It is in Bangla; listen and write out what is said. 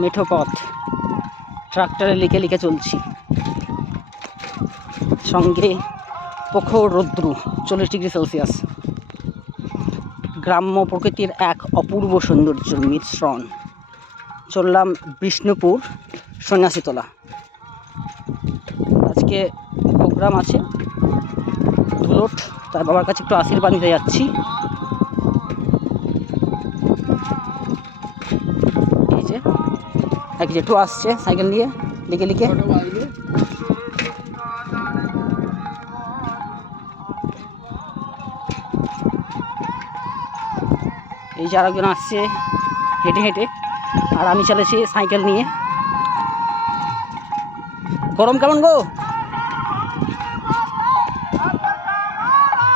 মেঠো পথ, ট্রাক্টরে লিখে লিখে চলছি, সঙ্গে প্রখর রৌদ্র 40°C। গ্রাম্য প্রকৃতির এক অপূর্ব সৌন্দর্যের মিশ্রণ। চললাম বিষ্ণুপুর সন্ন্যাসীতলা। আজকে প্রোগ্রাম আছে ধুলোট, তার বাবার কাছে একটু আশীর্বাদ নিতে যাচ্ছি। এই যে এক জেঠু আসছে সাইকেল নিয়ে লিখে লিখে। এই যে আরেকজন আসছে হেঁটে হেঁটে, আর আমি চলেছি সাইকেল নিয়ে। গরম কেমন গো?